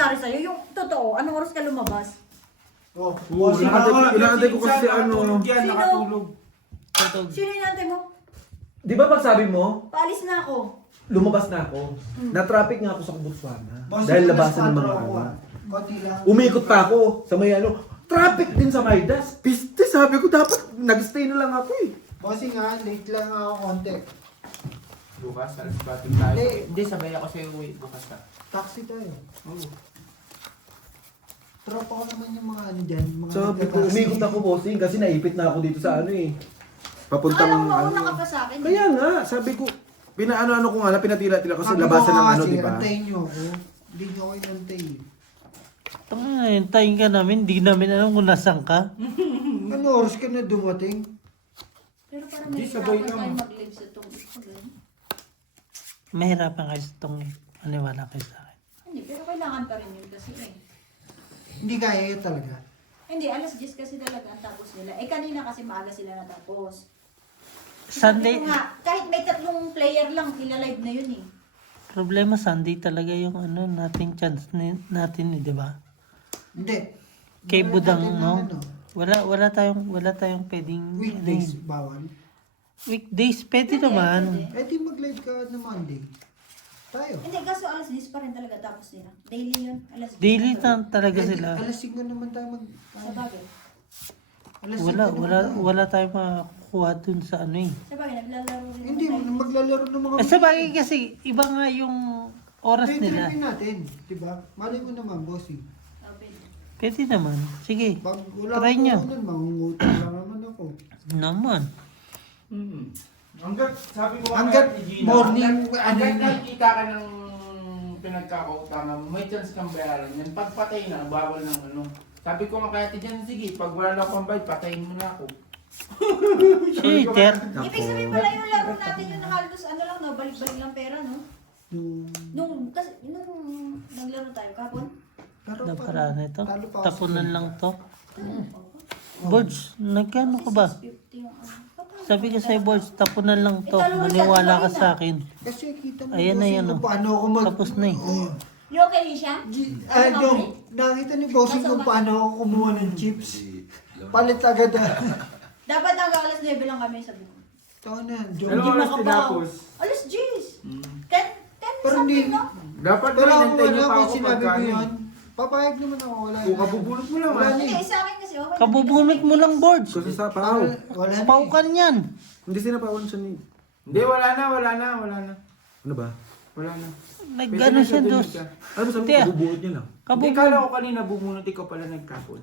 nangyari sa'yo? Yung totoo, anong oras ka lumabas? Oh, Inaantay ko kasi Nakatulog yan, Sino? nakatulog. Sino yung nante mo? Di ba pag sabi mo, Paalis na ako. lumabas na ako. Na-traffic nga ako sa Botswana. Boss, Dahil yung labasan ng mas mga patro ako, ano. Konti lang. Umikot pa ako sa may ano. Traffic din sa Maydas. Piste, sabi ko dapat nag-stay na lang ako eh. Bossing nga, late lang ako konti. Bukas, alas 4 tayo. Hindi. Hindi, sabay ako sa'yo uwi. Bukas ka. Taxi tayo. Oo. Tropa ko naman yung mga ano dyan. Mga Sabi ko, nagtataxi. umikot ako bossing kasi naipit na ako dito sa ano eh. Papuntang Alam mo, una ka ano. pa sa akin. Kaya nga, sabi ko, pinaano-ano ko nga na pinatila-tila ko sa Sabi ko labasan ng nga ano, kasi, di ba? antayin nyo ako. Hindi nyo ako inantay. Hintayin ka namin, di namin alam kung nasan ka. Ano oras ka na dumating? Pero parang Hindi, may sabay hirapan lang. tayo mag-live sa itong ganun. Mahirapan kayo sa itong maniwala kayo sa akin. Hindi, pero kailangan pa rin yun kasi eh. Hindi kaya yun talaga. Hindi, alas 10 kasi talaga ang tapos nila. Eh kanina kasi maaga sila natapos. Sunday, Sabi ko nga, kahit may 3 player lang, ilalive na yun eh. problema Sunday talaga yung ano nating chance natin di ba? Hindi. Kay Wala Budang, natin no? ng ano. Wala tayong pwedeng Weekdays, bawal. Weekdays pwede Pwede, naman. pwede. Eh di mag-live ka na Monday. Tayo. Hindi, kaso alas 10 pa rin talaga tapos nila. Daily yun, alas 10. Daily talaga Eh, di, sila. alas 5 naman tayo mag... Sa bagay. Alas 5 naman tayo. Wala tayong makakuha dun sa ano eh. Sa bagay, naglalaro rin Hindi, tayo. maglalaro ng mga... Sa bagay kasi iba nga yung oras nila. Tripin natin, diba? Mali mo naman, bossing. Oh, pwede. Pwede naman. Sige. Pag wala Try ko nyo. nun, mangungutang lang naman ako. Naman. Hanggat, sabi ko Hanggat kay Gina, morning, hanggat ano yun? nakikita ka ng pinagkakautangan mo, may chance kang bayaran yan. Pagpatay na, bawal ng ano. Sabi ko nga kaya dyan, sige, pag wala na akong bayad, patayin mo na ako. Cheater. Ibig sabihin pala yung laro natin yung halos ano lang, no? Balik-balik lang pera, no? Kasi, nung naglaro tayo kapon, Pero Naparaan ito. talo pa ako sa Tapunan ganito. lang to. Boards, nagkano ka ba? 50 yung ano. Sabi ko sa'yo, Boards, tapunan lang to. Maniwala ka sa akin. Kasi kita mo, Ayan na bossing, yan, kung oh. paano ako mag... Tapos na eh. You okay, Lisha? Yung, nakita ni bossing kung paano ako kumuha ng chips. Palit agad. Dapat hanggang alas 9 lang kami sabi ko. Taon na, Ano joke. oras makabaw. tinapos? Alas 10. 10 Pero something, hindi- no? Dapat Pero ba ang inantay niyo wala pa ko ako sinabi ko pagkain? yun. Papayag naman ako, wala Kung kabubulot mo lang Wala ah. na Hindi, eh. sa akin kasi okay. Kabubunot mo lang, Boards. Kasi sa paw. Wala na Pau eh. ka niyan. Hindi sinapawan siya ni... Hindi, wala na. Ano ba? Wala na. Nag-ano siya dos. Ano sabi Tiya. ko, kabubuot niya lang. Hindi, Kabubunot. kala ko kanina bumunot, ikaw pala nagkapon.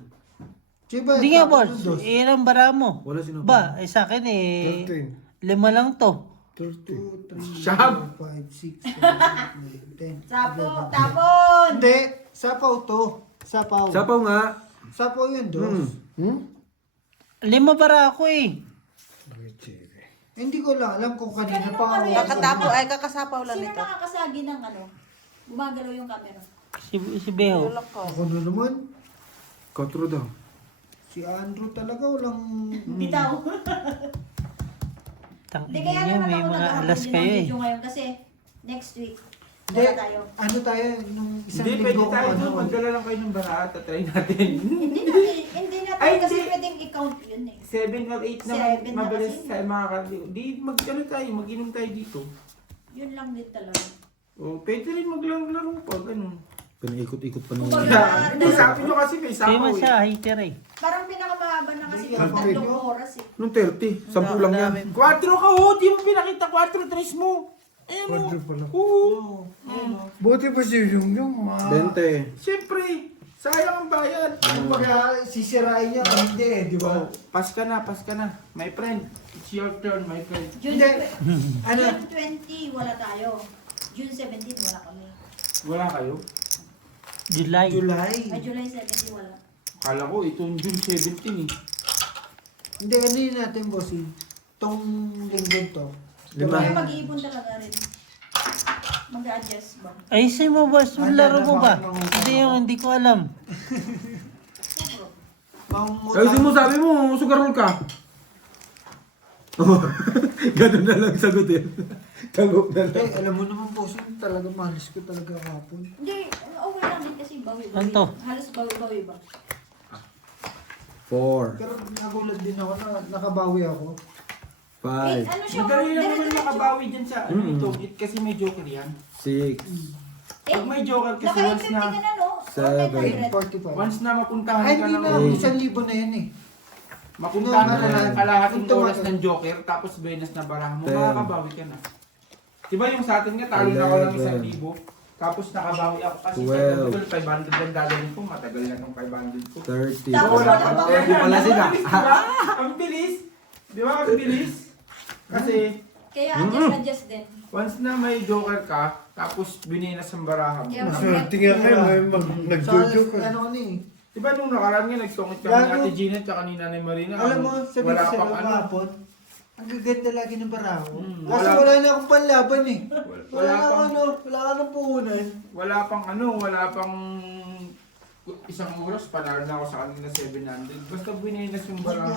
Diba, Hindi nga, tapos Boards. ng dos. Ilang bara mo? Wala sinabi. Ba, sa akin 5 lang to. 2, 3, Siyam. 4, 5, 6, 7, 8, 9, 10. Sapo, tapon! Hindi, sapaw to. Sapaw. Sapaw nga. Sapaw yun, dos. 5 bara ako eh. Hindi ko lang alam kung kanina Kanino pa ano ako. yan? Kakatapo, ay kakasapaw lang Sino nito. nakakasagi ng ano? Gumagalaw yung camera. Si Beho. Tulak ko. Ako na naman. 4 daw. Si Andrew talaga walang... Bitaw. Tangin Hindi kaya niyo, naman may ako mga nag-upload alas din ng kayo eh. video ngayon kasi next week. Hindi, Wala tayo. ano tayo, nung isang Hindi, pwede linggo tayo ano, doon. Magdala lang kayo ng baraat at try natin. Hindi natin Ay, kasi hindi. pwedeng i-count yun eh. 7 or 8 naman, 7 na mabilis kasi. tayo makakaliw. Di, mag-ano tayo, mag-inom tayo dito. Yun lang din talaga. O, pwede rin maglaro pa, ganun. Pinaikot-ikot pa nung... Kumbaga, Hindi, sabi nyo kasi may Kaya sapaw man eh. siya, hater eh. Parang pinakamahaba na kasi Hindi, yung ang 3 oras eh. Nung 30, 10 lang yan. 4 ka ho, di mo pinakita 4, 3 mo. Eh mo. Oo. Buti pa si Yung ma... 20. Siyempre, sayang ang bayad. Kumbaga, sisirain niya, hindi eh, di ba? Pas ka na, my friend. It's your turn, my friend. June, Hindi. Ano? June 20 wala tayo. June 17 wala kami. Wala kayo? July. July. Ay, July 17 wala. Kala ko, itong June 17 eh. Hindi, ano yun natin, bossy? Tong linggo to. Lima. Kaya mag-iipon talaga rin. Mag-adjust ba? Ayusin mo, Boards. Laro mo ba? Hindi ko alam. Ayusin mo, sabi mo, sugarol ka. Ganun na lang sagutin. Kagok na lang. Eh, alam mo naman, bossy, talaga mahalis ko talaga kapon. Hindi, okay lang din kasi bago bawi-bawi. Ano to? Halos bawi-bawi ba? 4, Pero nagulat din ako na nakabawi ako. 8, 5, ano siya? Madali lang naman Dire-diretso. makabawi dyan sa ano ito. Kasi may joker yan. 6, Pag may joker kasi once Naka-850 ka na, na, no? Seven. 845. once na mapuntahan Ay, ka hindi ng, na. 1,000 na yan eh. mapuntahan ka na ng kalahating Ito, oras ito. ng joker, tapos Venus na baraha mo, Ten. makakabawi ka na. Diba yung sa atin nga, talo na ako ng 11. 1,000. Tapos nakabawi ako kasi 12. 500 lang gagawin ko, matagal na tong 500 ko. 30. Tapos Wala wala pa. pa. Di pala sila. Diba? Ang bilis. Di ba? Ang bilis. Kasi, Kaya adjust din. once na may joker ka, tapos bininas ang baraha mo. Kaya Maswerte nga kayo, may nag-jojo ka. Ano ka eh. Diba nung nakaraan nga, nagtungit kami ni Gago. Ate Gina at saka ni Nanay Marina. Alam mo, sabi ko wala sa pang ano. kahapon, ang gaganda lagi ng baraho. Kaso wala- wala na akong panlaban eh. Wala Wala na pang- ano, wala ka ng puhunan. Wala pang isang oras, panalo na ako sa kanila 700. Basta bininas yung baraha.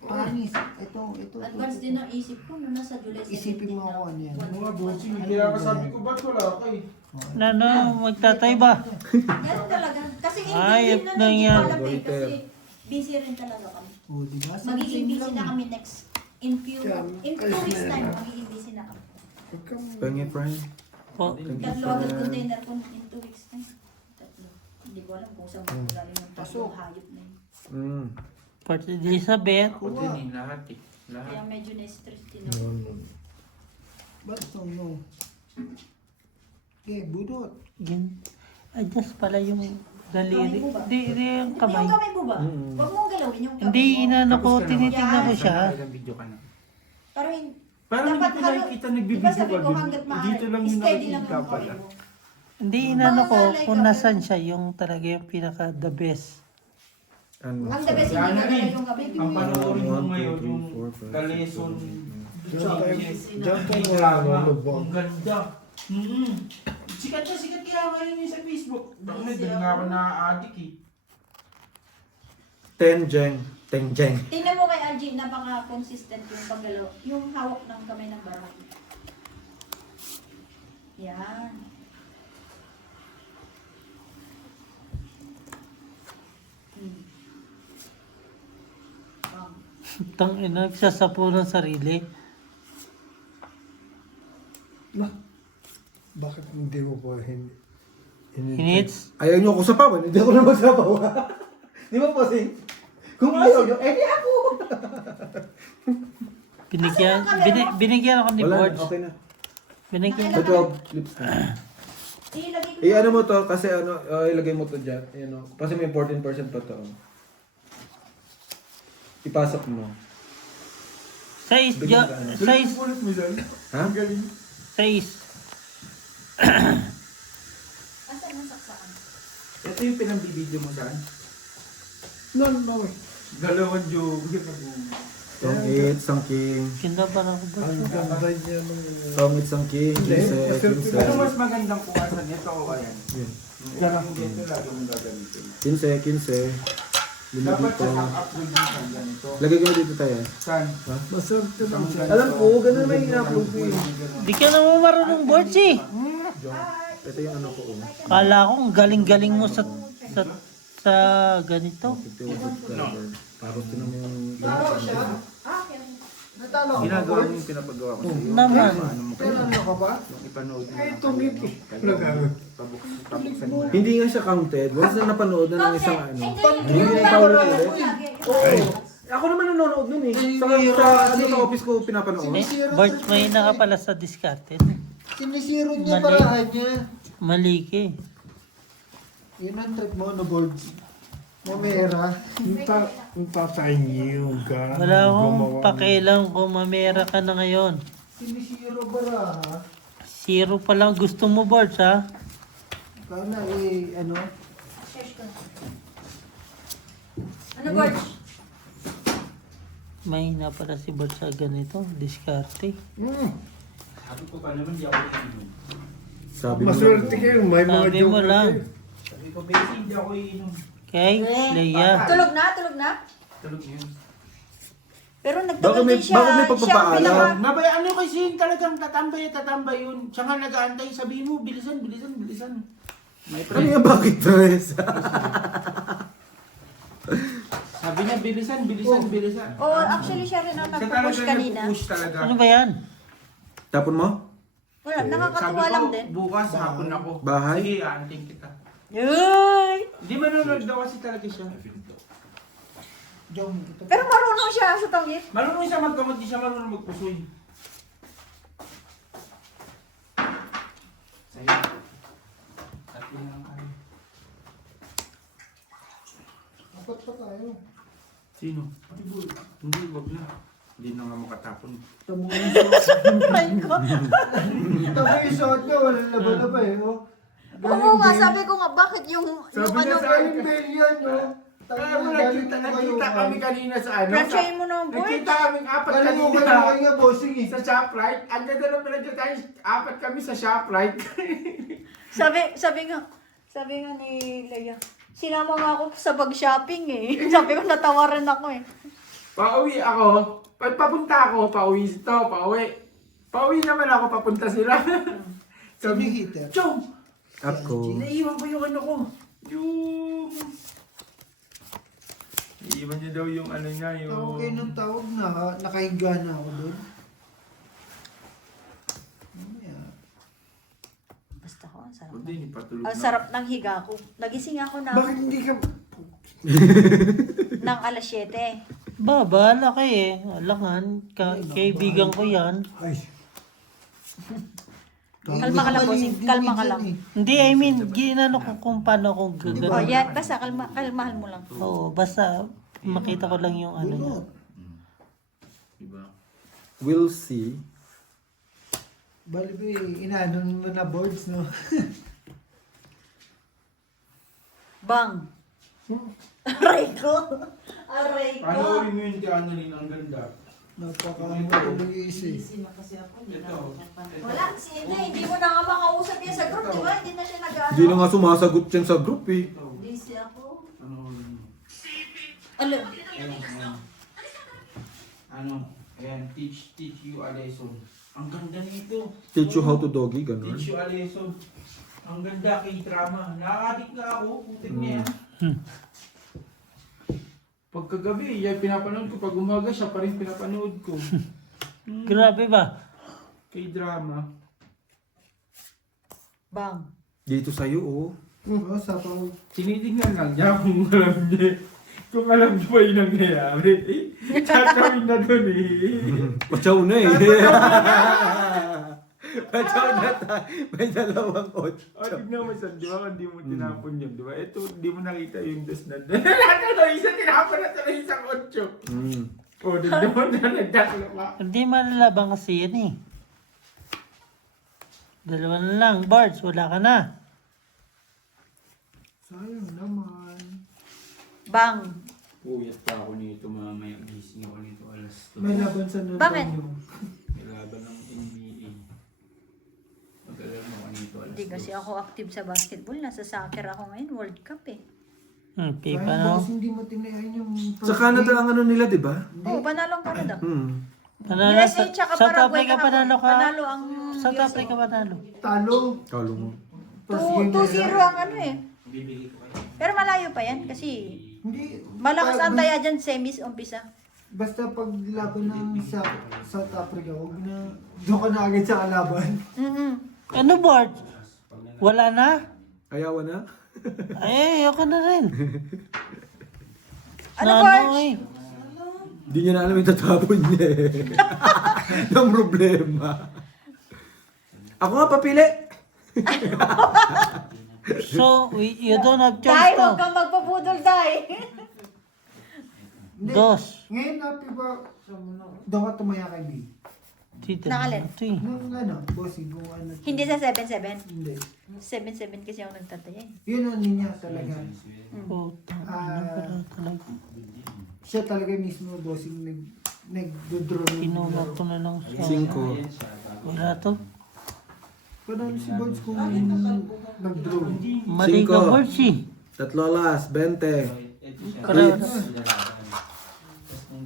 Panis, ito. Advance din ang isip ko no nasa July 17 Isipin mo na. ako ano yan. Mga bossing, kaya sabi ko, ba't wala ka eh? Ano, magtatay ba? Ganun talaga. Kasi Ay, hindi at na hindi nangyari. ko alam eh. Kasi busy rin talaga kami. O, diba? Magiging busy Same na lang. kami next. In 2 weeks time, magiging busy na kami. Pengi, friend. Po. Tatlo agad container ko in 2 weeks time. Tatlo. Hindi ko alam kung saan mo galing yung tatlong hayop na yun. Mm. Port Elizabeth. Ako din eh, lahat eh. Kaya Lahat. medyo na-stress din ako. Ba't no? Okay, budot. Yan. Adjust pala yung daliri. Kamay mo ba? Hindi, yung kamay. Yung kamay mo ba? Huwag mong galawin yung kamay Hindi, mo. inano ko, Tapos ka na. tinitignan ko siya. Ilang video ka na. Parang Parang hindi dapat ko halo- nakikita Diba nagbibideo sabi ka ko dun. hanggat maaari, Dito lang yung steady lang nakikita yung pala. kamay mo. Hindi, inano ko kung nasan siya, yung talaga yung pinaka the best. Ano? Ang the best Yan hindi na ka rin. yung kamay Ang mo. panoorin mo 1, 2, ngayon, 3, yung 4, 5, Kaleson, Diyan tayo yung drama. lubog. Ang ganda. Sikat kaya ngayon yung sa Facebook. Bakit doon nga ako na-addict eh. 10 jeng. 10 jeng. Tingnan mo kay Algie, napaka-consistent yung paggalaw. Yung hawak ng kamay ng barako. Yan. Bang. Tang ina, nagsasapo ng sarili. Bakit hindi mo po Hinits. Ayaw nyo ako sapawan, hindi ako na magsapaw. Di ba po, Sing? Kung ayaw nyo, di ako. Binigyan ako ni Wala Borge. na, okay na. Binigyan Sa 12 clips na. Ilagay ko. Ano mo to, kasi ano, ilagay mo to dyan. Ayan o. Kasi may 14% pa to. Ipasok mo. Size, Bigyan ka, ano? size, Ulit mo dyan. Ha? size. Asan ang saksaan? Ito yung pinambibideo mo saan? No. Dalawang joke. Tong 8, sang king. Ganda pa na ako ba? Ang ganda niya ng... Tong 8, sang king. 15, Ano 15. mas magandang kuwasan nito o ayan? Yan. Ganang dito lagi mong gagamitin. 15, 15. Lima Dapat dito. sa upload yung sa ganito. Lagay ko na dito tayo. Saan? Maswerte lang siya. Alam ko, ganun may in-upload ko eh. Di ka naman marunong Borge eh. Ito yung ano ko. Kala ko, ang galing-galing mo sa ganito. 50 subscriber. Tapos tinan mo yung Taro siya? Natalo ako. ginagawa mo yung pinapagawa ko sa'yo. Naman. Ano mo Pero kayo? ano ka ba? Yung ipanood mo. Ay, tungit eh. Nagawin. Pabuksan mo na. Hindi nga siya counted. Once na napanood na ng isang ano. Hindi Hindi na ipaulit ulit. Oo. Ako naman nanonood nun eh. Sa office ko pinapanood. Borge, may ka pala sa discarded. Sinisiro niya Mali. parahan niya. Mali ka eh. Yun ang trip mo, no boards. Mamera. Yung tatay niyo ka. Wala akong pakialam kung mamera ka na ngayon. Sinisiro baraha. Zero pa lang gusto mo, Borge, ha? Ikaw na eh, ano? Search ko. Ano, Borge? May na pala si Borge sa ganito. Diskarte. Sabi ko pa naman, di ako iinom. Sabi mo Maswerte lang. kayo, may mga Sabi mo joker lang. kayo. Sabi ko, Bessie, hindi ako iinom. Okay, Leia. Tulog na, tulog na. Tulog yun. Pero Bakit nagtagal may- din siya. bakit may pagpapaalam? Nabay, ano kasi yun talagang tatambay yun. Siya nga nag-aantay, sabihin mo, bilisan. Ano yung bakit dress? Sabi niya, bilisan. Oo, actually siya rin ang Siya nagpo-push talaga kanina. nagpo-push talaga. Ano ba yan? Tapon mo? Wala, Sabi nakakatuwa ko, lang din. bukas hapon ako. Bahay? Sige, aanting kita. Yay! Hindi manonood daw kasi talaga siya. Jom, Pero marunong siya sa tanggit. Marunong siya magkamot, di siya marunong magpusoy. Sa'yo. Tatlo na lang kayo. apat pa tayo. Sino? Hindi, wag na. Hindi na nga makatapon. Tamo yung suot. Try ko. Tamo yung suot niya, walang laban-laba eh. Oh. Oo nga, sabi ko nga, bakit yung Sabi ano, niya sa Galing bell yan, no? Kaya mo nakita kami kanina sa ano. Pressure mo ng boy. Nakita kami apat Galing mo kanina. kayo nga, bossing eh. Sa ShopRite. Ang ganda ng pinagkatayo. Apat kami sa ShopRite. Sabi nga ni Leia, sinama nga ako sa pag-shopping eh. Sabi ko, natawaran ako eh. Pauwi ako. Pag papunta ako, pauwi ito, pauwi. Pauwi naman ako, papunta sila. Sino yung heater? Chong! Ako. Naiiwan ko yung ano ko. Yung... Naiiwan niya daw yung ano niya, yung... Tawag kayo ng tawag na, nakahiga na ako doon. Mamaya. Basta ko, ang sarap. Hindi, patulog Ang sarap ng higa ko. Nagising ako Bakit hindi ka... ng alas 7. Ba, bahala kayo eh. Alangan, kaibigan ko yan. Ay. Kalma ka lang, bossing. Kalma ka lang. Hindi, I mean, ginano ko kung paano kung Oh, gagano. yan. Basta kalmahan mo lang. Oo, basta makita ko lang yung ano niya. Diba? We'll see. Bali ba inaano mo na boards, no? Bang! Aray ko! Aray ko! Panoorin mo yung ano rin, ang ganda. Napaka-maliis eh. Ito. Wala, si Ine, hindi mo na nga makausap yan sa group, di ba? Hindi na siya nag-ano. Hindi na nga sumasagot yan sa group eh. Busy ako. Panoorin mo. Alam, Ano? Ayan, teach you a lesson. Ang ganda nito. Teach you how to doggy, ganun. Teach you a lesson. Ang ganda kay drama. Nakakadik nga ako. Putik niya yan. Pagkagabi, yan pinapanood ko. Pag umaga, siya pa rin pinapanood ko. Grabe ba? Kay drama. bang! Dito sa'yo, oh. Oo, sapaw. Tinitingnan lang niya kung alam niya. Kung alam niya ba yung nangyayari. Tatawin na dun eh. Pachaw na eh. Pachaw na tayo. May 2 otso. O, tignan mo saan, di ba? Hindi mo tinapon yun, di ba? Ito, hindi mo nakita yung dos na doon. Ito, isa tinapon na ito na isang 8. O, doon mo na nagdakla pa. Hindi malalaban kasi yan eh. 2 na lang, Bards, wala ka na. Sayang naman. Bang! Puyat pa ako nito mamaya. Gising ako nito alas 2. May laban sa naban Bakit? yung... May laban ng NBA. Mag-alala mo ako nito alas 2. Hindi kasi ako active sa basketball. Nasa soccer ako ngayon, World Cup eh. FIFA Ay, no? kasi hindi mo tinayan yung... Sa Canada ang ano nila, di ba? Oo, panalo ang Canada. Panalo, USA tsaka South Paraguay Africa panalo ka. Panalo ang South USA. Africa panalo. Talo. Kalo mo. 2-0 ang ano eh. Bibili ko kayo. Pero malayo pa yan kasi Hindi. malakas ang taya dyan semis umpisa. Basta pag laban ng sa South Africa, huwag na... Doon ka na agad sa kalaban. Ano, Bards? Wala na? Ayawan na? Ay, ayoko na rin. Ano, Na Bards? eh. Hindi niya na alam yung tatapon niya eh. Ng problema. Ako nga papili. So, you don't have choice Dahil to. huwag kang magpapudol, Day. Hindi. Dos. Ngayon na, piba, doon ka tumaya kay B. Tita, Nakalin. ito eh. Nung ano, bossing, kung ano. Hindi sa 7-7. Hindi. 7-7 kasi ako nagtataya eh. Yun ang niya talaga. Puta, ano pala talaga. Siya talaga mismo, bossing, nag-draw. Pinunod ko na lang siya. 5. Wala to. Panalo si Bones kung nag-draw. Mali ka, Bards eh. 3 las, 20. Correct.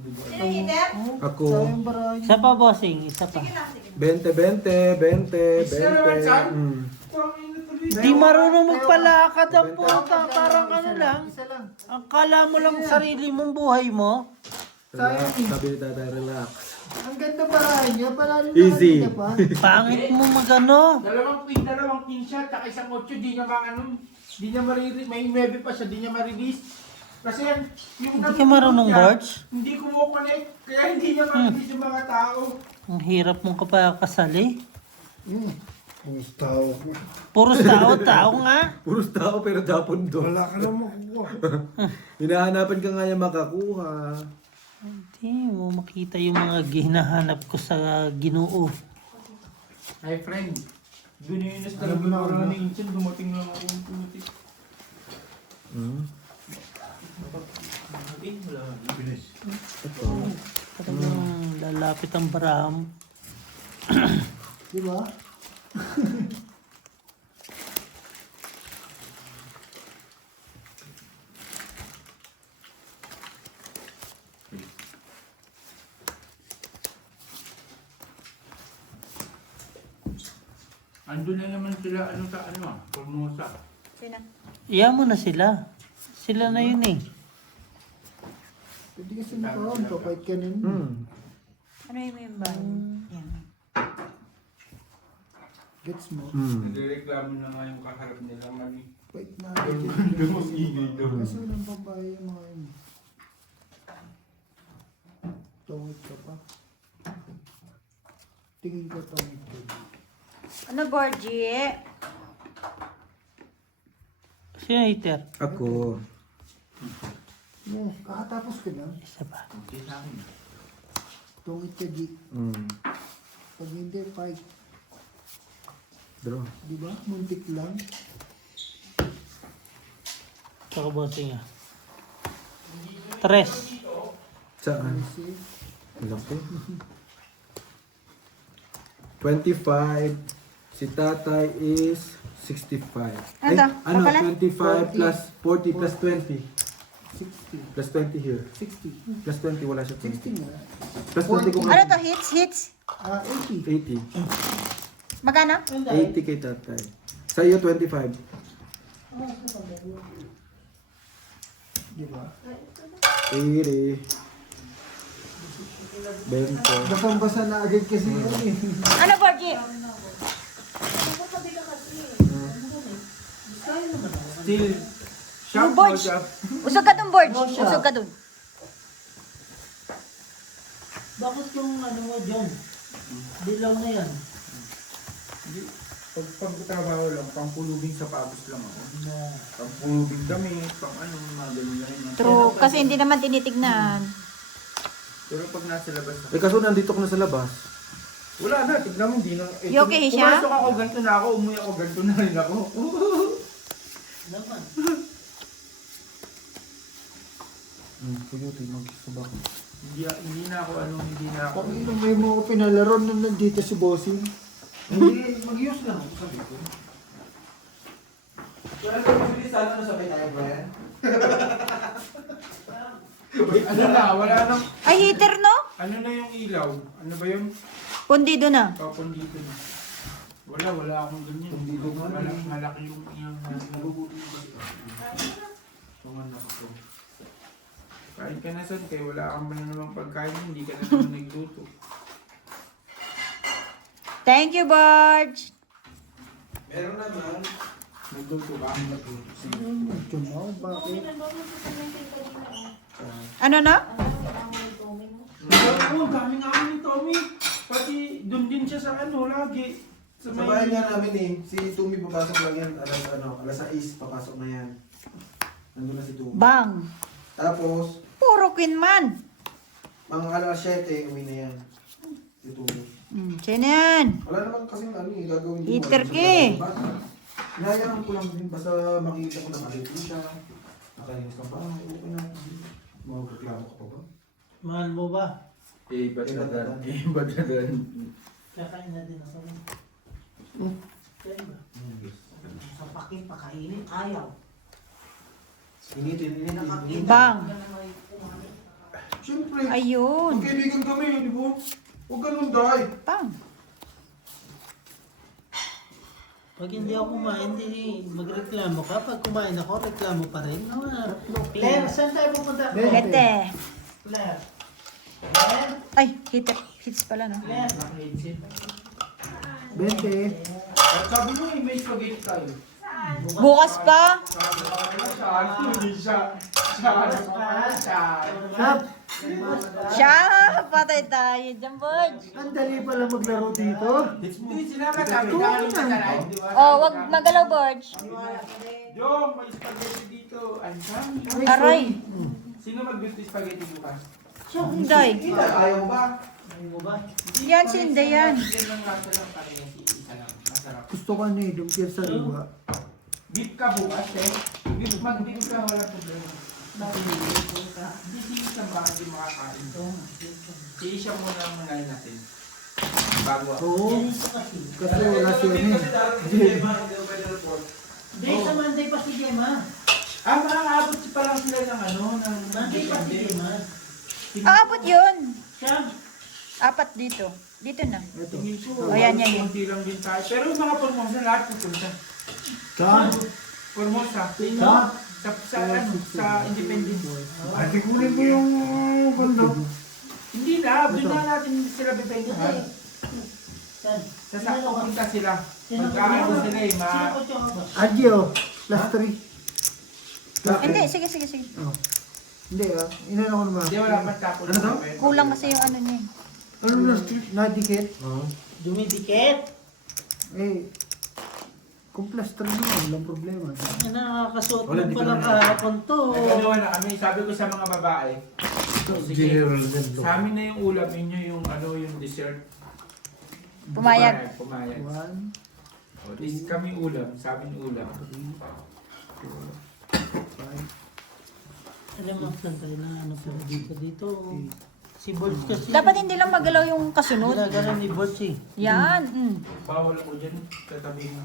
Sino hitter? Ako. Sayang barayan. Isa pa, bossing. Isa pa. 20, 20, 20, Isa naman, 20. Sam. Mm. Pangin na tuloy Di marunong magpalakad ang puta. Parang ano lang. Isa lang. Ang kala mo lang sarili mong buhay mo. Relax. Sabi ni tatay, relax. Ang ganda parahan niya. Parang Easy. nakakita pa. Pangit mo magano. Dalawang queen siya, tsaka isang 8, di niya di niya may 9 pa siya, di niya ma-release. Kasi yung Hindi ka marunong Barge? hindi kumukonect, kaya hindi niya ma-release yung mga tao. Ang hirap mong kapakasali. Puros tao. Puros tao nga. Puros tao pero dapon doon. Wala ka na makuha. Hinahanapan ka nga niya makakuha. Hindi mo makita yung mga hinahanap ko sa Ginoo. Hi friend, Duninas talaga na ako minsan, dumating lang ako ng puti. Talagang lalapit ang Baraham. Di ba? Andun na naman sila, Formosa. Sino? Iya mo na sila. Sila na yun eh. Pwede kasi nakaon. Papait ka nun. Ano yung ba? Yan. Gets mo? Nagreklamo na nga yung kaharap nila mali. Pait na. Ingay daw. Kaso ng babae yung mga yun. Tungit ka pa. Tingin ko tungit ka. Ano, Borgie? Sino hater? Ako. No, kakatapos ko lang. Isa pa. Tungit ka, G. Pag hindi, fight. Draw. Di ba? Muntik lang. Tsaka bossing ah. 3. Saan? Kasi, Laki. 25. Si tatay is 65. Ano to? Ano? Pala? 25 plus 40 plus 20. 60. Plus 20 here. 60. Plus 20 wala siya 60 20. nga. Plus 20 kung Ano to? Hits? 80. 80. Magkano? 80 kay tatay. Sa iyo 25. Di ba? 80. 20. Basang-basa na agad kasi yun eh. Ano, Borgie? Still, Yung Borge. Usog ka dun, Borge. Usog ka dun. Bakit yung ano mo dyan? Dilaw na yan. Pagtrabaho lang, pangpulubing sa pabos lang ako. Pangpulubing kami, mga ganun lang yun. True. Kasi hindi naman tinitignan. Pero pag nasa labas ako, Kaso nandito ko na sa labas. wala na, tignan mo, hindi na. You okay siya? Pumasok ako, ganito na ako, umuwi ako, ganito na rin ako. Naman. Puyuti, mag-subak. Hindi na ako, hindi na ako. Kung ino may mga pinalaro na nandito si Bossing. Hindi, mag-use lang ako sabi ko. Wala na mabilis sana na sabay tayo, Brian. Ano na, wala nang, Ay, heater, no? ano na yung ilaw? Ano ba yun? Pundido na. Papundito na. Wala akong ganyan. Pundido na. Malaki yung iyang Tungan na ako. kain ka na son, kaya wala kang ba na namang pagkain, hindi ka na naman nagluto. Thank you, Borge. Meron naman. Nagluto ka? Ito mo, bakit? Ano na? Oo, galing namin ni Tommy. Pati doon din siya sa lagi. Sa bahay nga namin eh, si Tumi papasok lang yan, alas 6, papasok na yan. Nandun na si Tumi. Bang. Tapos, Puro Queen man. mga alas 7, uwi na yan. Si Tumi. Sino yan? Wala naman kasing gagawin din. Heater ka eh. Hinayaan ko lang din, basta makita ko na maliit siya. Nakalinis ka ba? Okay na. Magreklamo ka pa ba? Mahal mo ba? Ba't na doon? Kakain na din ako. Kaya ba? Sa pakin, pakainin, ayaw. Initin. Bang. Siyempre, Ayun. magkaibigan kami, di ba? Huwag ganun, Day. Bang. Pag hindi ako kumain, hindi magreklamo ka. Pag kumain ako, reklamo pa rin. Claire, saan tayo pupunta? Lete. Claire. Claire? Ay, hits pala, no? Claire. 20. At sabi mo, may spaghetti tayo. Bukas pa. Hindi siya. Sap, Siya, patay tayo dyan, Borge. ang dali pala maglaro dito. Hindi, sinabi sabi galing ka na live, di ba? Oh, wag magalaw, Borge. Yung, may spaghetti dito. Ang dami. Aray. Sino mag-gusto spaghetti bukas? Hindi. Ayaw mo ba? Yan, si Inday yan. Yan lang lahat lang pare si isa lang. Masarap. Gusto ko ano eh, dumpir sa riwa. Beef ka bukas eh. Mag-beef ka, walang problema. Hindi si Isa ba hindi makakain? Si Isa muna ang manayin natin. Bago ako. Oo, kasi wala siya eh. Hindi, sa Monday pa si Gemma. Ah, makakaabot pa lang sila ng ano, ng Monday pa si Gemma. Aabot yun. Siya, 4 dito. Dito na. Ito. Tingin ko, Oh, yan, yan, yan. konti lang din tayo. Pero yung mga Formosa, lahat pupunta. Saan? Formosa. Sa Independent. At sigurin mo yung bundok. Hindi na, doon na natin sila bibentahan. saan? Sa sakto punta sila. Magkaano sila eh, Sino ko ako? Adyo, plus 3. Hindi, sige. Oh. Hindi ah, inano ko naman. Hindi, wala pa tapos. Ano daw? Kulang kasi yung ano niya. Ano na, nadikit? Dumidikit. Eh, kung plus 3 na, walang problema. Nakakasuot Wala, mo di ko pala na- kahapon to. Nagkagawa na kami, sabi ko sa mga babae, sige, General din. sa amin na yung ulam, inyo yung ano, yung dessert. Pumayag. Pumayag. 1, O, this kami ulam, sa amin ulam. 5, Alam mo, santay na ano pala dito. Si Bolt kasi. Dapat hindi lang magalaw yung kasunod. Ginagano ni Bolt eh. Yan. Bawal ako dyan, tatabi nga.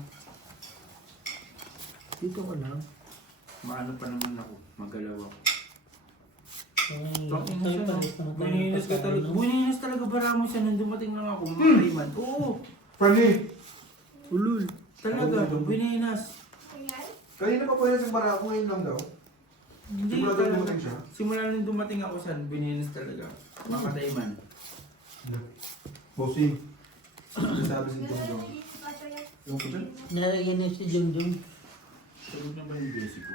dito ko lang. Maano pa naman ako, magalaw ako. Tayo pa rin. Buninas ka talaga. Buninas talaga baramo siya nung dumating lang ako. Mga man. Oo, Pali. Ulul. talaga. Buninas. Kanina pa pwede sa barako ngayon lang daw. Hindi Simula talaga. dumating siya? Simula nung dumating ako sa Buninas talaga. Makatay man. Bossing. Ano sabi si Jong? Yung ko dyan? Nalagyan niya si Jungjung. Tulog na ba yung basic ko?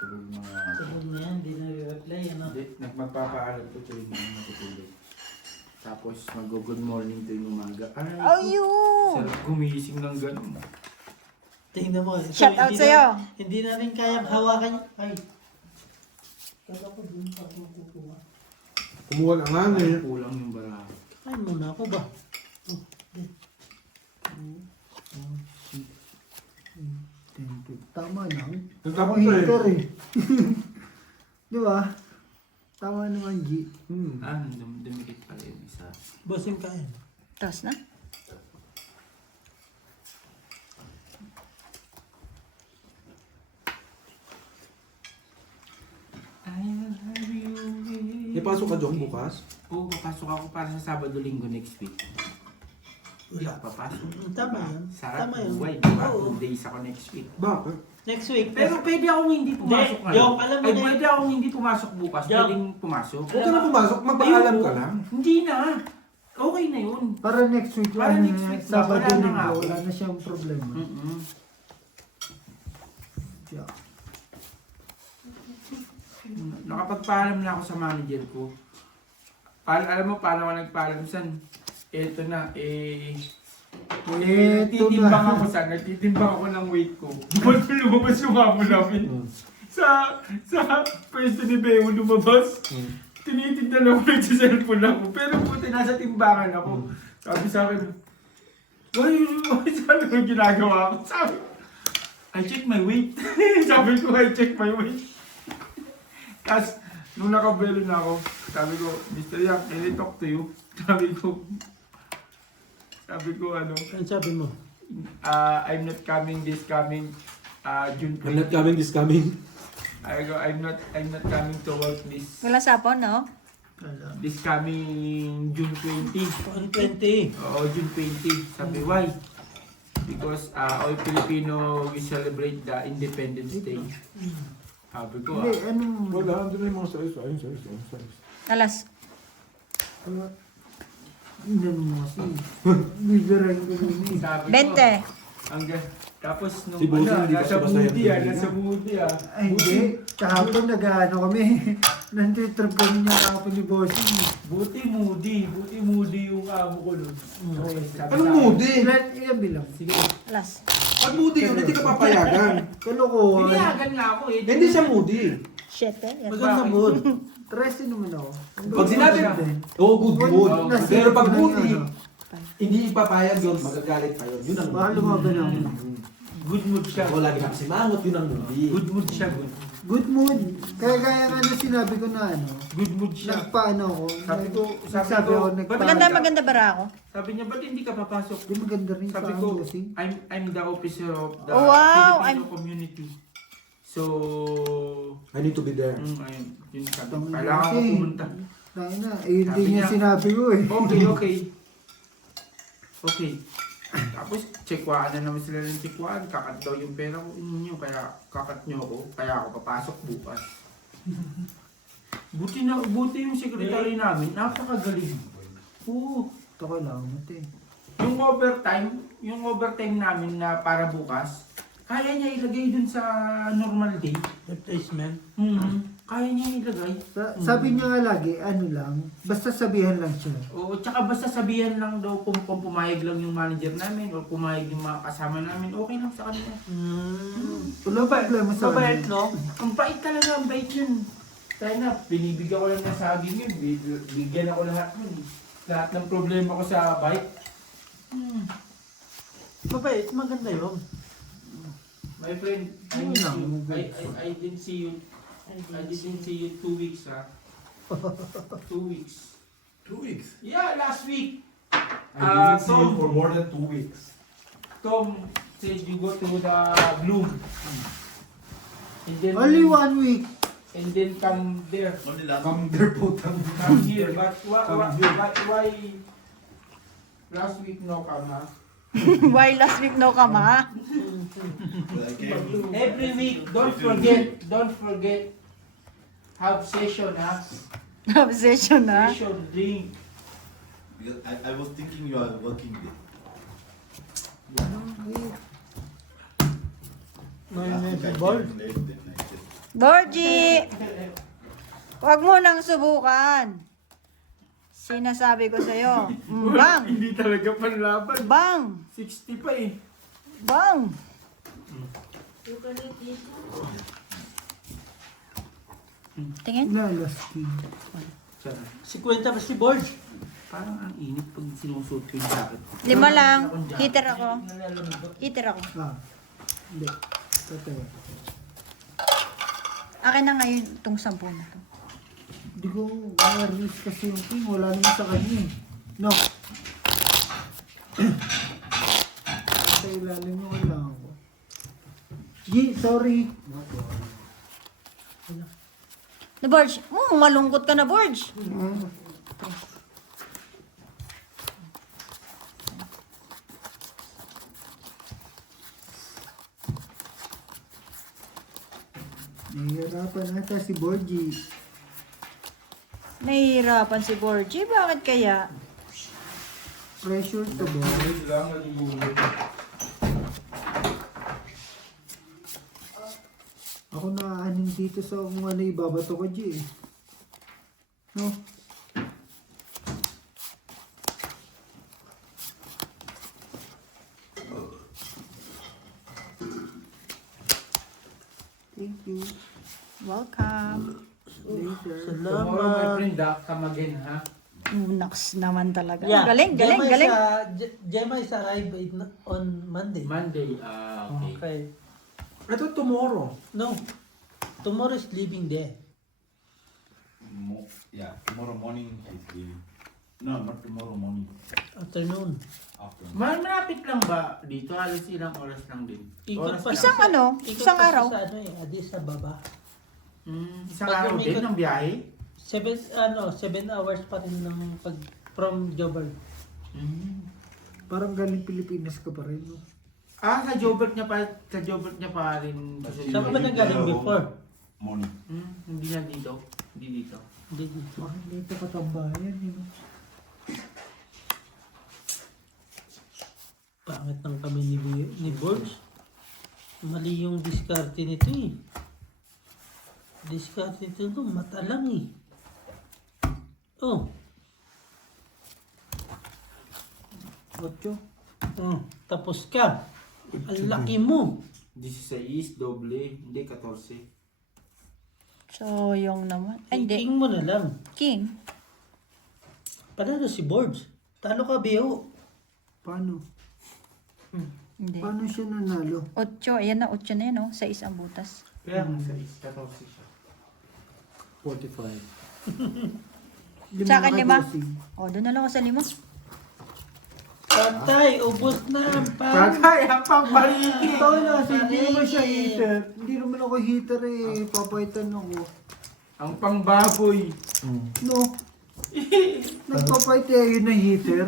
Tulog na. Tulog na yan, di na-reply. Ano? Hindi, magpapaalam ko tulog na yung matutulog. Tapos mag-good morning tuwing umaga. Ay, Ayun. sarap gumising ng ganun. Tingnan mo. Shout out hindi sa'yo. Hindi namin kayang hawakan niya. Ay. Kala ko dun pa ako kukuha. Kumuha na nga Ay, eh. kulang yung baraha. Kain muna ako ba? Tama lang. Nagtapon Ako ko eh. hitter eh. Di ba? Tama naman, G. Ah, dumikit pala yung isa. Bossing kain. Tapos na. Ipasok ka, Jong, bukas? Oo, papasok ako para sa Sabado-Linggo next week. Wala, papasok. Tama yan. Sarap Tama yun. buhay, diba? Oo. 2 days ako next week. Bakit? Next week. Pero pwede akong hindi pumasok Hindi, Jong, alam mo Ay, na- pwede akong hindi pumasok bukas. Jong. Pwedeng pumasok. Huwag ka na pumasok, magpaalam ka lang. Hindi na. Okay na yun. Para next week, Para ano next na, week na, Sabado wala na nga linggo, ako. wala na siyang problema. Yeah. Nakapagpaalam na ako sa manager ko. Alam mo, paano ako nagpaalam san? Eto na, nagtitimbang ako san, nagtitimbang ako ng weight ko. Ba't lumabas yung hamo namin? Sa pwesto ni Beo lumabas. Tinitignan ako, nagsiselfon ako. Pero puti, nasa timbangan ako. Sabi sa akin, ay, sabi ko yung ginagawa ko. Sabi, I check my weight. Sabi ko, I check my weight. Tapos, nung nakabelo na ako, sabi ko, Mr. Yang, can I talk to you? Sabi ko, ano, Ano sabi mo? I'm not coming this coming June I'm not 20. coming, this coming. I go, I'm not coming to work Wala sapon, no? this coming June 20. 120. Oo, June 20. Sabi, why? Because all Filipino, we celebrate the Independence Day. Sabi ko, Hindi, anong... Wala, andun na yung mga size. Alas. Hindi naman kasi. Bibirahin ko yun eh. sabi ko, 20. tapos nung Si Bossing hindi nasa basta-basta moody yan. nasa moody Ay, hindi. Kahapon nag-ano kami. Nantitrip kami niya kahapon ni Bossing. Buti moody yung amo ko nun. Okay, sabi Anong sa- moody? Ilan bilang? Sige, Alas. Pag moody yun, hindi ka papayagan. Kalokohan. pinayagan nga ako eh. Hindi siya moody. 7. Yan. Maganda mood. 13 naman ako. Pag sinabi, oh, good mood. Nasa- Pero pag moody, ano, hindi ipapayag yun, magagalit pa yun. Yun ang Baka moody. lumaban ako. Good mood siya. O, lagi na kasi mangot, yun ang moody. Good mood siya, good. Good mood. Kaya gaya nga na sinabi ko na ano. Good mood siya. Nagpaano ako. Sabi ko, Maganda, maganda bara ako. Sabi niya, ba't hindi ka papasok? Di maganda rin Sabi sa ko, Bossing. I'm the officer of the Oh, wow, Filipino community. So, I need to be there. ayun, yun sabi. Tama na Kailangan ko kasi. pumunta. Tayo na. Eh, hindi Sabi niya niya, sinabi ko eh. Okay. Tapos, chekwaan na naman sila ng chekwaan. Kakat daw yung pera ko inyo, kaya kakat nyo ako. Kaya ako papasok bukas. buti yung secretary namin, napakagaling. Oo. Ito kailangan mo ito eh. Yung overtime namin na para bukas, kaya niya ilagay dun sa normal day. Replacement. Kaya niya ilagay. Sabi niya nga lagi, ano lang, basta sabihan lang siya. Oo, tsaka basta sabihan lang daw kung pumayag lang yung manager namin o pumayag yung mga kasama namin, okay lang sa kanila. Wala problema sa Mabait, kanya. no? Ang bait talaga, ang bait yun. Kaya na, binibigyan ko lang ng saging yun, bigyan ako lahat yun. Lahat ng problema ko sa bike. Mabait, maganda yun. My friend, I Yun miss lang, you. mabait. I didn't see you. I didn't see you 2 weeks, ha? 2 weeks. 2 weeks. Yeah, last week. I didn't see you Tom, for more than 2 weeks. Tom said you go to the Bloom. And then, Only 1 week. And then come there. Only last Come there po, Come here. But why last week no come, ha? Why last week no come, ha? I came. Every week, don't forget. Have session, ha? Obsession, ha? Session, drink. Because I was thinking you are working day. Last week I came late, then I said, Borgie! Huwag mo nang subukan. Sinasabi ko sa'yo. Bang! Hindi talaga panlaban. Bang! 60 pa eh. Bang! Tingin? Lalasking. Sarap. 50 pa si Borge. Parang ang init pag sinusuot ko yung jacket. 5 lang. Heater ako. Nalalamig. Heater ako. Hindi. Totoo. Akin na ngayon itong 10 na to. Hindi ko ma-release kasi yung king. Wala naman sa kanya eh. No. Sa ilalim yung kailangan ko. G, sorry. Na Borge, malungkot ka na Borge. Nahihirapan ata si Borgie. Nahihirapan si Borgie. Bakit kaya? Pressure to boy. lang nalibulot. Ako na dito sa kung ano ibabato ko, G eh. No? Thank you. Welcome. Later. Tomorrow, my Salamat. friend, come again, ha? Naks naman talaga. Yeah. Galing, galing, Gemma galing. Gemma is arrive on Monday. Monday, okay. Okay. Ito tomorrow. No. Tomorrow is leaving day. yeah, tomorrow morning he's leaving. No, not tomorrow morning. Afternoon. Afternoon. Malapit lang ba dito? Halos ilang oras lang din. Ikot Oras pa lang. Isang ano? Ikot Isang pa araw? Sa ano eh, Addis Ababa. Isang Pag araw din umikot- ng biyahe? 7 hours pa rin ng from Joburg. Parang galing Pilipinas ka pa rin, no? Sa Jobert niya pa rin. Saan ba nanggaling before? Hindi na dito. Hindi dito. Hindi dito. Bakit dito katambayan? Pangit ng kami ni Borge. Mali yung diskarte nito eh. Diskarte nito, mata lang eh. Oh. 8. Tapos ka. Ang laki mo. 16, doble. Hindi, 14. So, yung naman. Ay, hindi. King mo na lang. King. Panalo si Borge. Talo ka, Beo. Paano? Hindi. Paano siya nanalo? 8. Ayan na, 8 na yan, oh. 6 ang butas. Kaya nga 6, 14 siya. 45. Sa akin, 5. Bossing. O, doon na lang ako sa 5. Patay, ubos na ang Patay, ang pangbaliki. Ito na kasi hindi naman siya heater. Hindi naman ako heater eh. Papaitan ako. Ang pangbaboy. No. Nagpapait eh. Yun na heater.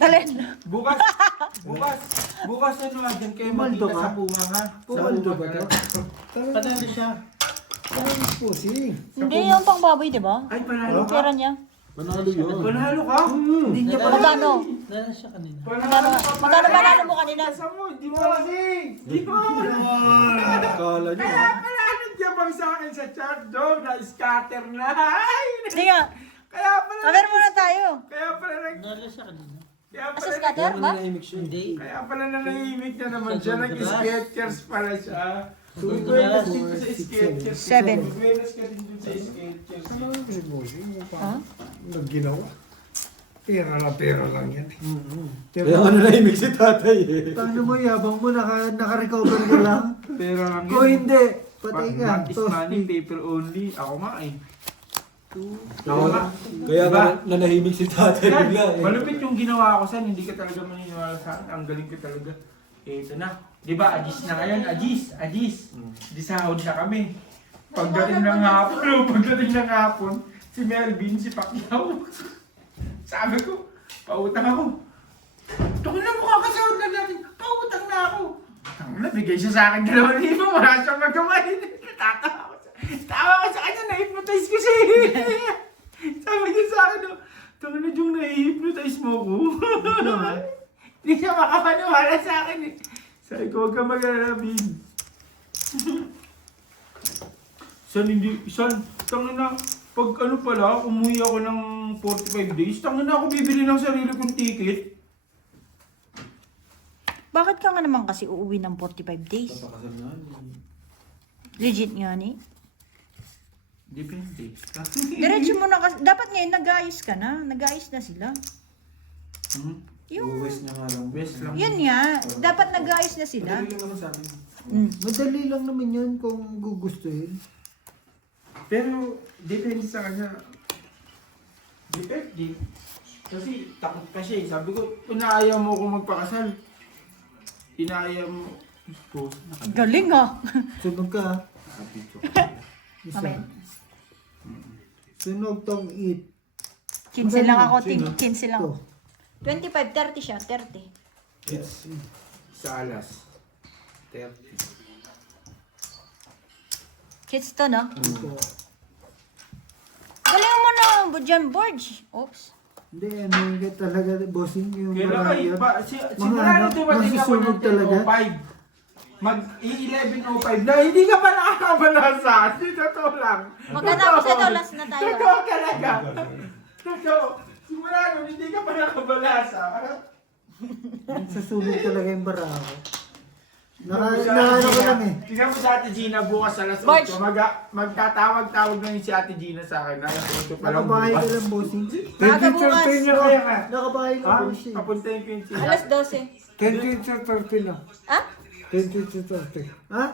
Alin? Bukas ano dyan kayo Pumaldo magkita ka? sa Puma ha? Pumaldo ba ito? Panalo siya. Paano bossing? Hindi, yung pangbaboy, di ba? Ay, panalo Yung ka? pera niya. Panalo yun. Panalo ka? Hindi niya Panalo. Magkano? Panalo siya kanina. Magkano panalo mo kanina? Sa mo, di mo kasi. Di mo. Akala nyo. Kaya pala nandiyan bang sa akin sa chat daw na scatter na. Ay! Hindi nga. Kaya pala. Cover muna tayo. Kaya pala Panalo siya kanina. Kaya Asa pala. scatter ba? Nanahimik siya. Hindi. Kaya pala nanahimik na naman Sa siya. Gold Rush. Nag-sketchers pala siya. Gold Buenas Rush. din ko sa sketchers. 7. Buenas ka din dun sa sketchers. Kasi bossing. Ha? Nagginawa. Pera lang yan. Kaya nga nanahimik si tatay eh. Paano mo yabang mo? Naka-recover ka lang? Pero lang Kung hindi, patay ka. Not is money, paper only. Ako nga eh. Ako nga. Kaya nga nanahimik si tatay bigla eh. Malupit yung ginawa ko saan, hindi ka talaga maniniwala sa akin. Ang galing ko talaga. Eh, ito na. Di ba, Agis na ngayon? Agis. Di sahod na kami. Pagdating ng hapon, si Melvin, si Pacquiao. Sabi ko, pautang ako. Tukon na mo kakasahod na natin. Pautang na ako. Ang nabigay siya sa akin 2,000. Wala siyang magkamay. Tawa ko sa kanya, na-hypnotize ko siya. Sabi niya sa akin, "Tanga na yung na-hypnotize mo ko." Hindi siya makapaniwala sa akin eh. Sabi ko, huwag ka mag-alabin. Tanga na, pag ano pala, umuwi ako ng 45 days, tanga na ako bibili ng sarili kong ticket. Bakit ka nga naman kasi uuwi ng 45 days? Papakasal na. Legit nga ni. Depende. Diretso mo na kasi. Dapat ngayon nag-ayos ka na. Nag-ayos na sila. Yung, Uwes niya nga lang. Best lang. yun nga. Dapat nag-ayos na sila. Madali lang naman sa akin. Madali lang naman yun kung gugustuhin. Pero, depende sa kanya. Depende. Kasi, takot pa siya eh. Sabi ko, inaaya mo kung magpakasal. Inaaya mo. Galing ah. Sunog ka. ha? Isa. Mamaya. Sunog tong eat. 15 lang ako. Sino? 15 lang. Ito. 25, 30 siya. 30. Yes. Sa alas. 30. Kids to, no? Ito. Galing mo na, Budyan Borge. Oops. Hindi, ano yung talaga, bossing yung Kailan marayat. kayo pa? Simula ano, nung dumating ako masusunog ng talaga? 10:05. Mag-11:05 na hindi ka pa nakakabalasa. Hindi, totoo lang. Magkatapos ito, last na tayo. Totoo talaga. Totoo. Simula nung hindi ka pa nakabalasa. Sasunog talaga yung barako. Nakaano ko lang eh. Tingnan mo si Ate Gina bukas alas 8. March. Magtatawag-tawag na yun si Ate Gina sa akin. Alas 8 pa lang Nakabahay ka bukas. lang, bossing. Maaga bukas. niya kaya ka. Nakabahay Ha? lang, bossing. Papuntahin ko yun si Alas 12. 20 to 30 lang. Ha? 20 to 30. Ha?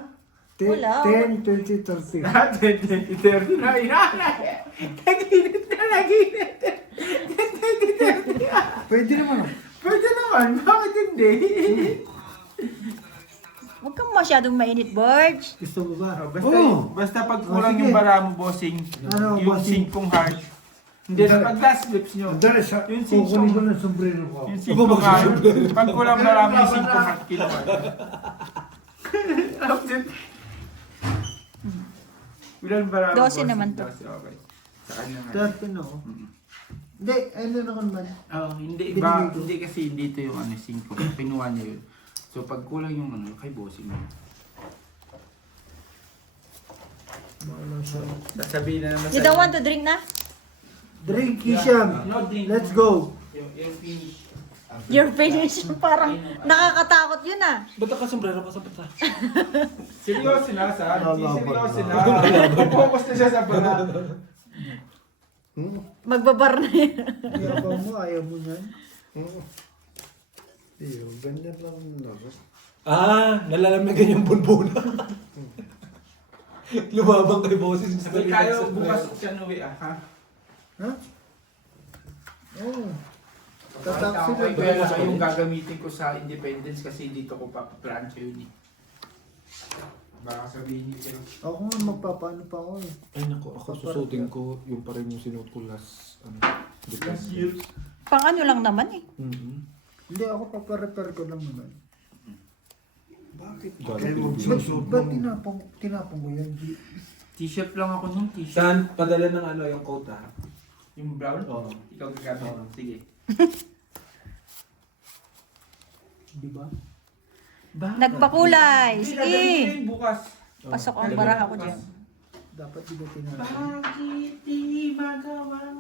Wala. 10, 20, 30. Natin, 2030 na inalay. Naginit na naginit. 2030. Pwede naman. Pwede naman, bakit hindi? Huwag kang masyadong mainit, Borge. Gusto mo ba? Basta, basta pag kulang sige. yung bara mo, bossing, Ano, yung bossing? 5 heart, Hindi na pag last lips nyo. Dali sa Yung kukunin ko singsong. ng sombrero ko. Yung 5 nga. Pag kulang na lang yung 5 kat kinuha. Ilan ba lang? 12 naman to. Okay. Sa kanya nga. 13 no? Hindi, ano na naman. Hindi Binigay ba? ko. Hindi kasi dito yung 5. Pinuha niya yun. So pag kulang yung kay bossing mo. Sasabihin na naman You don't want to drink na? Drink, Hisham. No drink. Let's go. Yung finish. You're finished. Parang nakakatakot yun ah. Ba't ka sombrero ka sa pata? Seryoso na sa Tama, seryoso tama. na. Focus na siya sa pala. Magbabar na yun. Yabang mo, ayaw mo yan. Iyo, ganyan lang naman. Nalalamnagan yung bulbuna. Lumabang kay boses. Sabi tayo bukas siya nuwi ha? Ha? Oo. Tatak Tatak sila. Kaya yung gagamitin ko sa Independence kasi dito ko papaplancha yun eh. Baka sabihin niyo sila. Ako nga magpapaano pa ako eh. Ay nako, ako susutin ko yung pa rin yung sinuot ko last, Last year. Pang ano lang naman eh. Hindi, ako paparepair ko lang naman. Bakit? Ba't tinapong ko yan? T-shirt lang ako nung t-shirt. Saan? Padala ng yung coat ha? Yung brown? Oo. Ikaw gagamit. Sige. Di ba? Nagpakulay. Hindi, Sige. gagamitin ko yun bukas. Pasok ang baraha ko dyan. Dapat di ba tinapong? Bakit di magawang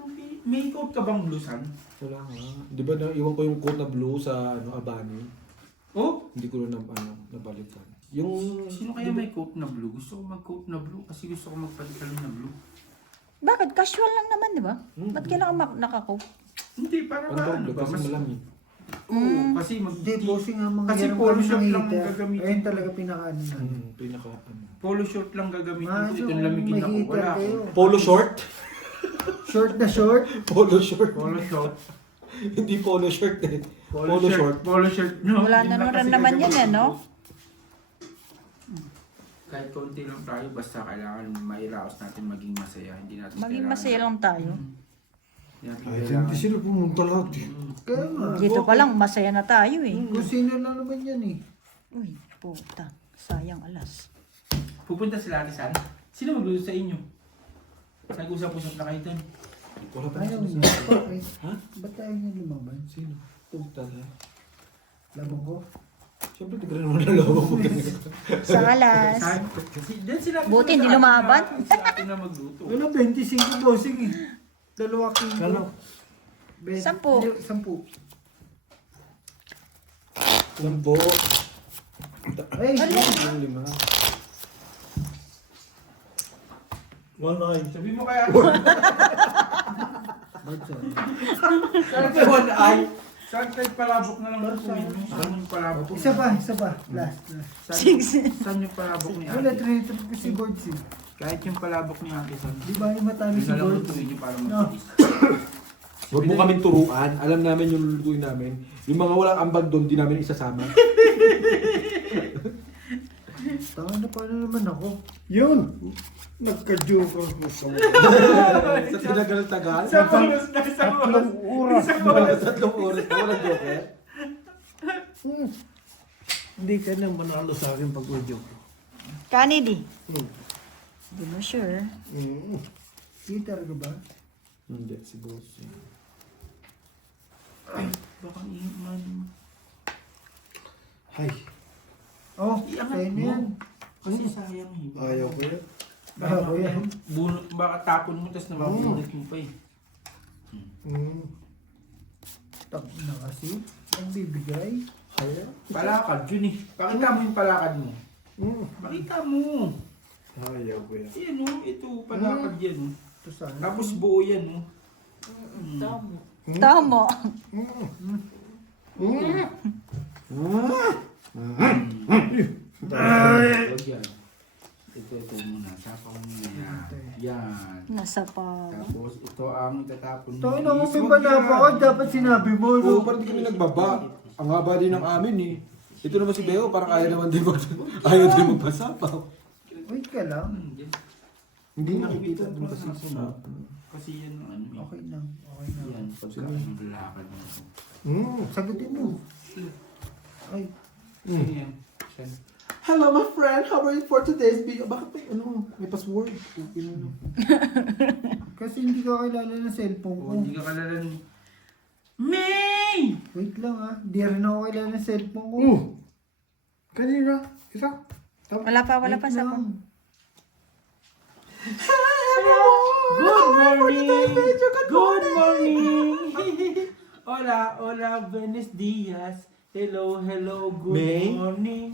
may coat ka bang blusan? Wala nga. Di ba naiwan ko yung coat na blue sa Abani? Oh? Hindi ko na nabalikan. Yung... Sino kaya may coat na blue? Gusto ko mag-coat na blue kasi gusto ko magpalitan na blue. Bakit? Casual lang naman, di ba? Ba't kailangan naka-coat? Hindi, para Ang ba doble ano ba? kasi Mas, malamig. oo, kasi Hindi, bossing nga mga Kasi ganun polo kami shop ng lang heater. gagamitin. Ayun talaga pinakaano na. Pinaka polo short lang gagamitin ko. Maso, Itong lamikin may ako. heater Wala ako. kayo. Polo short? Short na short. Polo short. Polo short. Hindi polo shirt eh. Polo short. Polo shirt. No, Wala yun na lang rin kasi naman yan, gagamitin no? ko. Kahit konti lang tayo, basta kailangan mairaos natin maging masaya. Hindi natin Maging kailangan- masaya lang tayo. Hindi natin Ay, kailangan- hindi sila pumunta lahat eh. Kaya nga. Dito pa lang, masaya na tayo eh. Kung sino na naman yan eh. Uy, puta. Sayang alas. Pupunta sila Alisan. Sino magluluto sa inyo? Nag-usap-usap na kayo doon. Wala pa Ayaw na niya. Bakit? Ha? Ba't ayaw niya lumaban? Sino? Puta na. Labang ko? Siyempre, tigran naman na lawang mo. Sa alas. Then sila Buti hindi lumaban. Sa atin na magluto. Wala, 25 bossing eh. 2 kilo. Ano? 10. 10. Lambo. Ay, Yung 5. Wala. Sabi mo kaya, Ba't siya? One eye. saan tayo palabok na lang lutuin mo? Saan yung palabok? Isa pa. Last. Saan yung palabok ni Wala, ate? trinitrip ko si Boards eh. Kahit yung palabok ni ate, saan? Di ba yung matalo Yun si na lang Boards? lutuin niyo para No. mabilis. Huwag mo kaming turuan. Alam namin yung lulutuin namin. Yung mga walang ambag doon, di namin isasama. Tanga na paano naman ako? Yun! Nagka-joke ako sa Sa tinagal-tagal. Isang oras na isang oras. oras. Isang oras. 3 oras na walang joker. Hindi ka na manalo sa akin pag may joke. Kennedy. Hindi mo sure. Heater ka ba? Hindi, si boss. Baka iiman. Hay. Oh, Iangat sa'yo na mo. yan. Kasi sayang eh. Ayaw ko yan. Baka, Ayaw ko yan. baka tapon mo, tapos nababunot mo pa eh. Tak na kasi. Ang bibigay. Hay. Palakad yun eh. Pakita mo yung palakad mo. Pakita mo. Ayaw ko yan. Yan o, ito palakad yan o. Ito sana. Tapos buo yan o. Tama. Huwag yan. Ito muna. Sapa mo muna yan. Yan. Nasa pa. Tapos ito ang itatapon mo. Tayo na Please, kung huwag may yan. ako, dapat sinabi mo. Oo, No? parang di kami nagbaba. Ang haba din ng amin eh. Ito naman si Beo, parang ayaw naman din ayaw din magpasapaw. Wait ka lang. Yan. Hindi nakikita doon kasi sa map. Kasi yan ang ano eh. Okay lang. Okay lang. Yan, pagka naglalakad mo. Sagutin mo. Ay. Yan. Yan. Hello my friend, how are you for today's video? Bakit may password? Kasi hindi ka kilala ng cellphone ko. O, hindi ka kalala ni... May! Wait lang ah. Hindi rin ako kilala ng cellphone ko. Kanina, isa. Wala pa Wait sa lang. Good morning! Good morning! Hola, hola, buenos días. Hello, hello, good May? morning.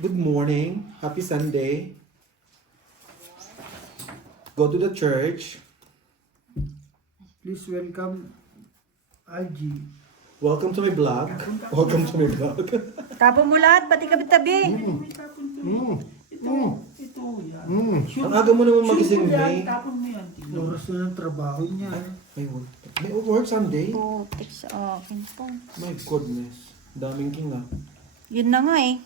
Good morning. Happy Sunday. Go to the church. Please welcome Algie. Welcome to my vlog. Welcome to my vlog. Tapo mo lahat, pati kabi-tabi. Ito, yan. Ang aga mo naman magising, May. Tapon mo yan. Oras na ng trabaho niya. May work Sunday? Putik sa akin po. My goodness. Daming king ah. Yun na nga eh.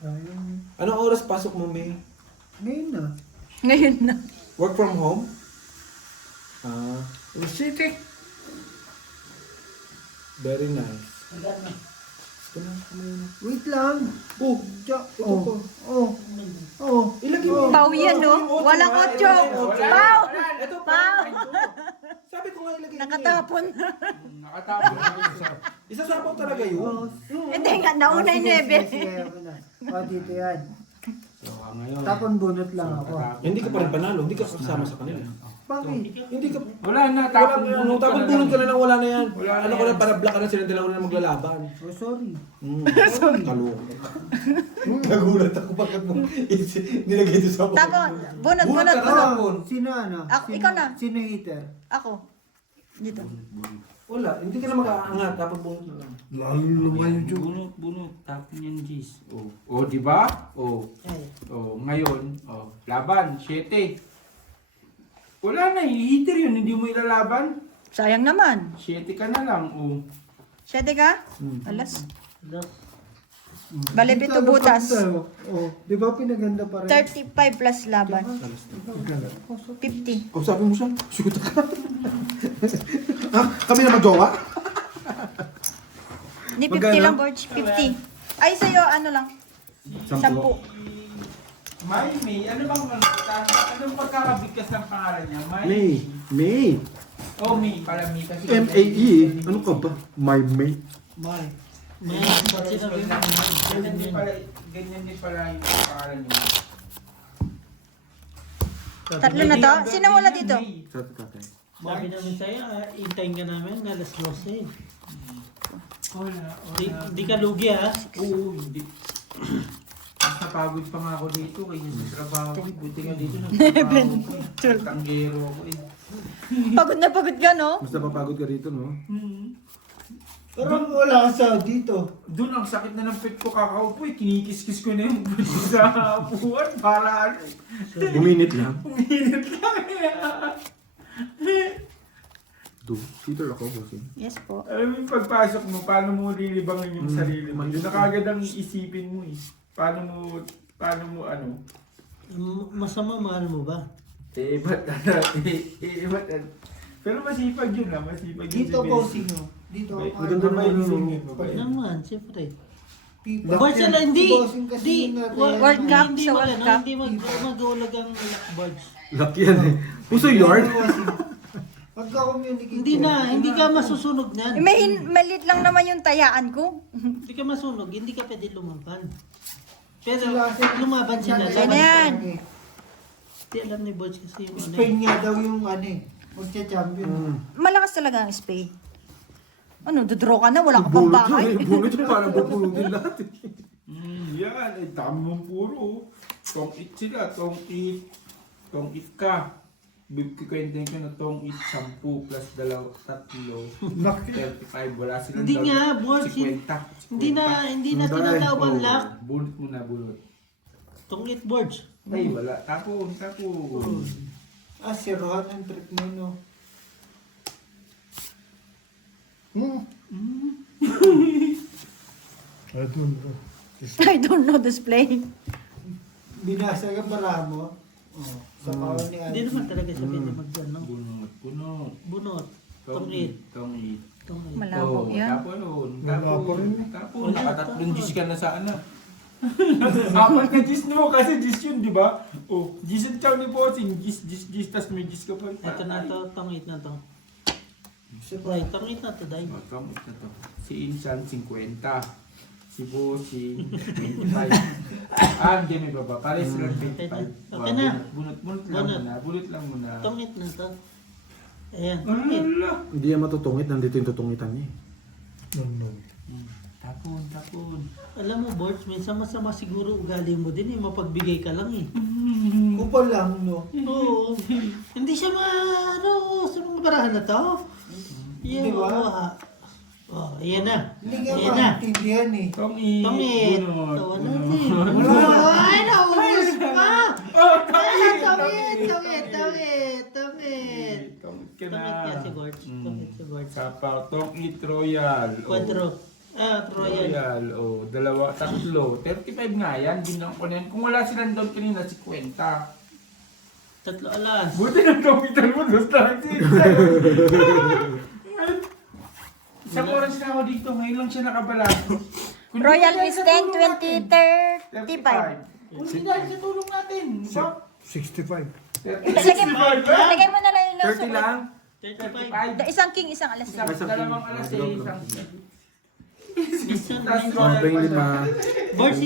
Ayun. Anong oras pasok mo, May? Ngayon na. Ngayon na. Work from home? City. Very nice. Ito na, kumain na. Wait lang. Oh, Ito oh. pa. Oh. Ilagay mo. Pau yan, no? Walang otso. Pau! Ito pa. Sabi ko nga ilagay mo. Nakatapon. Nakatapon. Isasapaw talaga yun. Hindi nga, nauna yung nebe. Sige, okay na. O, dito yan. So, ngayon. Tapon bunot lang ako. Hindi ka pa rin panalo. Hindi ka kasama sa kanila. Bakit? Hindi ka. Wala na, tapon bunot Tapon bunot ka na nang wala na yan. Wala na Ano ko yan. lang, para black ka na sila dalawa na maglalaban. Oh, sorry. Kalungan. Nagulat ako bakit mo nilagay ito sa Tapon. Bunot, Bunot bunot, ka na. bunot. Oh, sino ano? Ako, Sino- ikaw na. Sino hater? Ako. Dito. Wala, hindi ka na mag-aangat. Dapat bunot na lang. Bunot, bunot. Tapon yan, Gis. O, di ba? O, ngayon, laban, 7. Wala na, hitter yun, hindi mo ilalaban. Sayang naman. 7 ka na lang, o. Siyete ka? Alas. Bale, pito butas. Oh, di ba pinaganda pa rin? 35 plus laban. 50. Oh, sabi mo siya, shoot ka. Ha? Kami na mag-jowa? Hindi, 50 Magkano? lang, Borge. 50. Ay, sa'yo, ano lang? 10. May, ano bang, anong pagkakabigkas ng pangalan niya? May. Oh, May, pala May. Kasi M-A-E. Ano ka ba? My May. May. Ganyan din pala yung pangalan niya. Tatlo na to? Sino wala dito? Sa tatay. Sabi namin sa'yo, intayin ka namin, alas 12. Wala. Di ka lugi ha. Oo, hindi. Mas napagod pa nga ako dito kaya sa trabaho ko. Buti nga dito nagtrabaho ko. Tanggero ako eh. Pagod na pagod ka, no? Mas napapagod ka dito, no? Pero wala ka sa dito. Doon ang sakit na ng pet ko kakaupo eh. Kinikis-kis ko na yung buti sa upuan para ano eh. Uminit lang. Uminit lang eh. Cheater ako, bossing. Yes po. Alam mo yung pagpasok mo, paano mo lilibangin yung sarili mo? Yun na kagad ang isipin mo eh. Paano mo ano? Masama, mahal mo ba? Ba't pero masipag yun ah, masipag yun Dito si posing mo. Dito. Maganda naman yung Singin mo ba Huwag yan? naman, siyempre. Pipa. Boards na hindi. Bossing kasi Di. yun natin. World Cup, Hindi sa mag- World Cup. Hindi mag-ulag ang boards. Lucky yan eh. Puso yard? Pagka-communicate. Hindi ka masusunog niyan. Maliit lang naman yung tayaan ko. Hindi ka masunog, hindi ka pwede lumaban. Pero Sila- lumaban sila. Sila na yan. Hindi alam ni Boards kasi yung ano. Spain nga daw yung ano eh. Magcha-champion. Malakas talaga ang spay. Ano, dodraw ka na, wala ka pang bahay. Bunot yung parang bubulugin lahat eh. Yan, ay dami mong puro. Tong it sila, tong it ka. Bibigyan ko na tong it 10 plus 3. 35, wala silang Hindi nga, Boards. 50. Hindi na tinatawag ang lock. Bunot mo na, bunot. Tong it Boards. Ay, wala. Tapon. Si Rohan ang trip mo no. I don't know display. binasag ang maramo. Oh, sa kawan ni Hindi naman talaga siya pwede mag-ano. Bunot. Bunot. Tongit. Tongit. Tongit. Malabo yan. Tapon. Malabo rin. Tapon. Nakatatlong G's ka na sa ano. Apat na G's mo kasi G's yun, di ba? Oh, G's ang chow ni Bossing. G's, tas may G's ka pa. Ito na to, tongit na to. Day, tongit na to, day. Oh, tongit na to. Si Insan, 50. Si Bossing, 25. Hindi may baba. Pare silang 25. Okay na. Bunot lang Bunot. muna. Bunot lang muna. Tongit na to. Ayan, tongit. Ala. Hindi yan matutungit, nandito yung tutungitan niya. Tapon. Alam mo, Borch, minsan masama siguro ugali mo din eh. Mapagbigay ka lang eh. Kupal lang, no? Oo. Hindi siya sa mga barahan na to. Di ba? Oh, ayan na. Hindi nga Ayan na. maintindihan eh. Tongit. Tongit. Bunot. Tawa na Bunot. din. Wala. Ay, naubos pa! Oh, Tongit ka na. Tongit ka na. Tongit ka si Borch. Tongit si Borch. Sapaw, Tongit Royal. Oh. Quadro. Royal. Royal. Oh, dalawa, tatlo. 35 nga yan. Bilang ko na yan. Kung wala silang doon kanina, 50. Tatlo alas. Buti na Tongitan mo, dos lang. Isang oras na ako dito. Ngayon lang siya nakabalato. Royal Mistang 2035. 35. Kung hindi dahil sa tulong natin. Di ba? 65. Ilagay mo na lang yung 30 lang. 35. 35. Isang king, isang alas. Dalawang alas eh. Isang Isang Tas Ang 5. Borch,